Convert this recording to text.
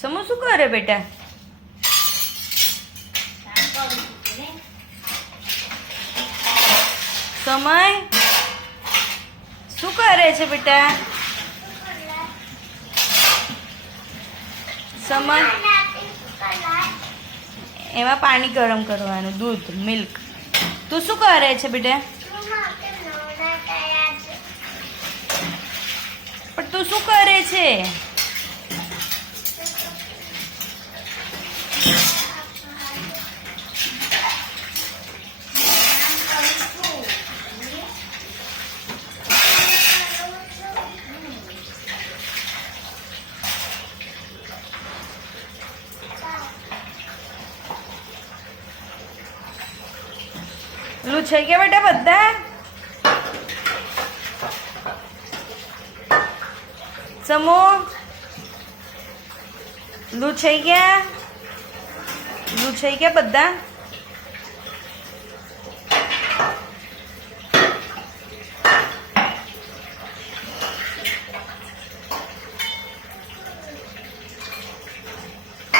સમુ શું કરે બેટા? સમય શું કરે છે બેટા? સમય એમાં પાણી ગરમ કરવાનું, દૂધ, મિલ્ક. તું શું કરે છે બેટા? પણ તું શું કરે છે? લૂછાઈ ગયા બેટા બધા? સમો લૂછાઈ ગયા બધા?